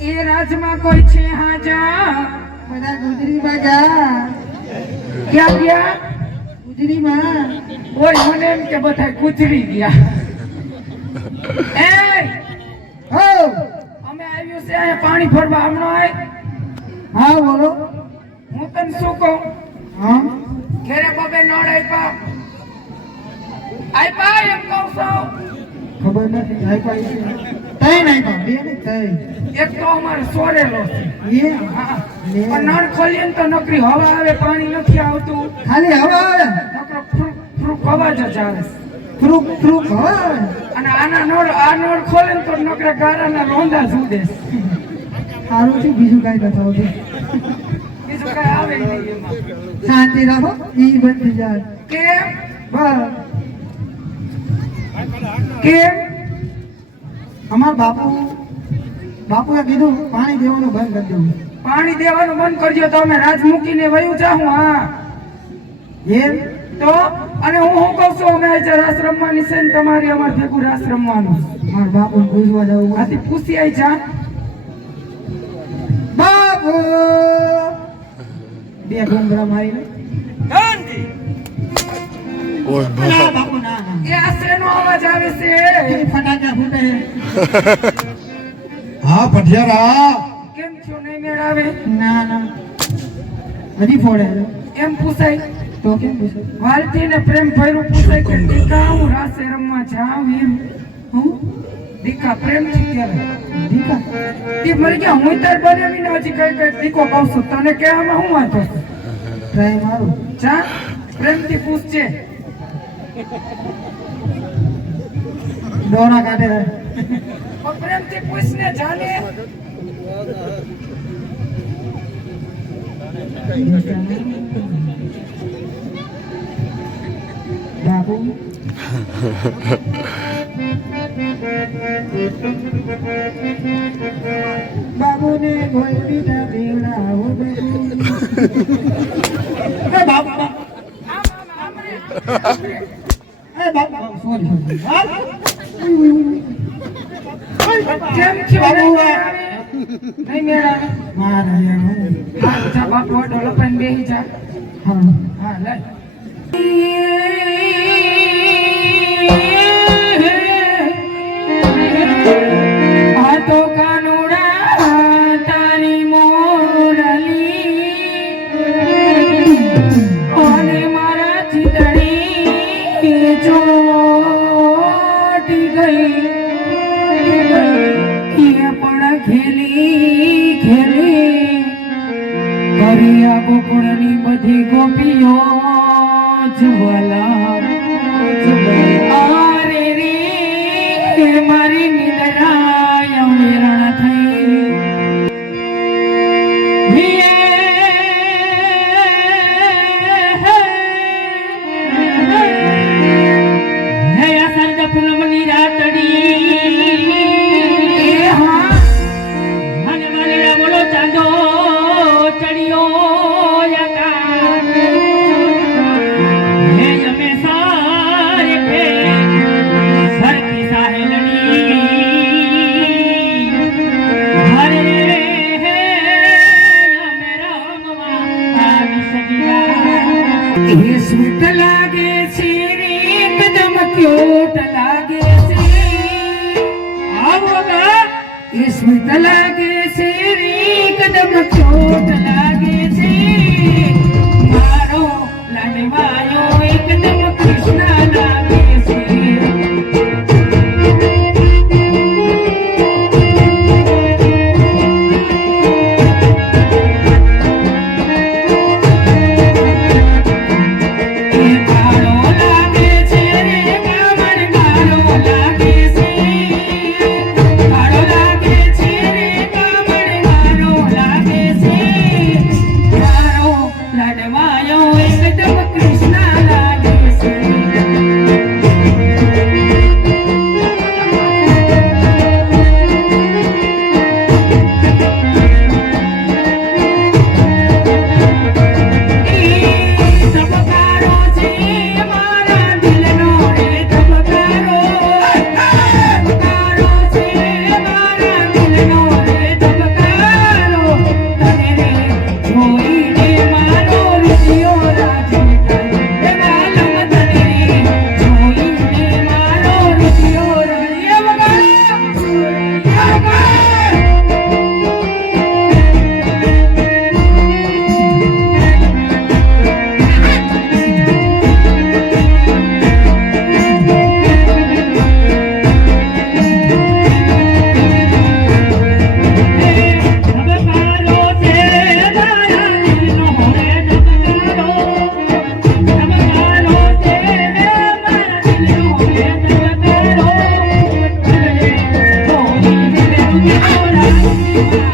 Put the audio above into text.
એ રાજમાં કોઈ છે હાજા બધા ગુજરીમાં જા ક્યાં ગયા ગુજરીમાં ઓય મને એમ કે બધા ગુજરી ગયા એ હો અમે આવ્યું છે અહીંયા પાણી ભરવા હમણાં આય હા બોલો હું તને શું કહું હા ઘેરે બબે નળ આપ્યા એમ કહું છું ખબર નથી આઈ પાઈ છે તઈ નહીં પણ બે ને તઈ એક તો અમારે સોરેલો છે એ હા પણ નળ ખોલીએ ને તો નકરી હવા આવે પાણી નથી આવતું ખાલી હવા આવે નકરો ફ્રુક ફ્રુક અવાજ જ આવે ફ્રુક ફ્રુક હવા આવે અને આ નળ ખોલે ને તો નકરા ગારાના રોંદા જુદે સારું છે બીજું કાંઈ નથી આવતું બીજું કઈ આવે નહીં એમાં શાંતિ રાખો ઈ બંધ થઈ જાય કેમ બસ કેમ અમાર બાપુએ કીધું પાણી દેવાનું બંધ કરી દેવું પાણી દેવાનું બંધ કરજો તો અમે રાજ મૂકીને વયું જાઉં હા એમ તો અને હું શું કહું છું અમે આજે રાસ રમવાની છે ને તમારી અમારે ભેગું રાસ રમવાનું મારા બાપુ પૂછવા જવું આથી પૂછી આવી જા બાપુ બે ઘૂંઘરા મારીને ના બાપુ ના એ આ શેનો અવાજ આવે છે એ ફટાકા ફૂટે હા પઠિયારા કેમ છો નહીં મેળ આવે ના ના હજી ફોડે એમ પૂછાય તો કેમ પૂછે વાલથી ને પ્રેમ ભર્યું પૂછાય કે દીકા હું રાસે રમવા જાઉં એમ હું દીકા પ્રેમથી ક્યારે દીકા તી મરી ગયા હું તાર બનાવીને હજી કઈ દીકો કહું છું તને કહેવામાં હું વાંધો છે ટ્રાય મારું જા પ્રેમથી પૂછજે દોરા કાઢે પણ પ્રેમથી પૂછને જાને બાપુ બાબુને ગોળી ના પીવડાવો બાબુ એ બાબુ સોરી કેમ છો બાબુ નહીં મેળ આવે મારા હા જા બાપુ ઢોલો પણ બેહી જા હા હા લે આ તો કાનુડા તારી મોરલી અને મારા ચિતડી ચોટી ગઈ એ પણ ખેલી કરી આ ગોકુળની બધી ગોપીઓ જુવાલા આરે રે મારી નિદરાય વેરણ થઈ હે આ સરગ પૂનમની રાતડી એ હા અને માલીડા બોલો ચાંદો ચડિયો સ્વીટ લાગે છે રે એકદમ ક્યુટ લાગે છે આવો ગા એ સ્વીટ લાગે છે રે એકદમ ક્યુટ લાગે છે મારો લાડવાયો એકદમ કૃષ્ણ લાગે છે લાડવાયો એકદમ કૃષ્ણ લાગે છે આ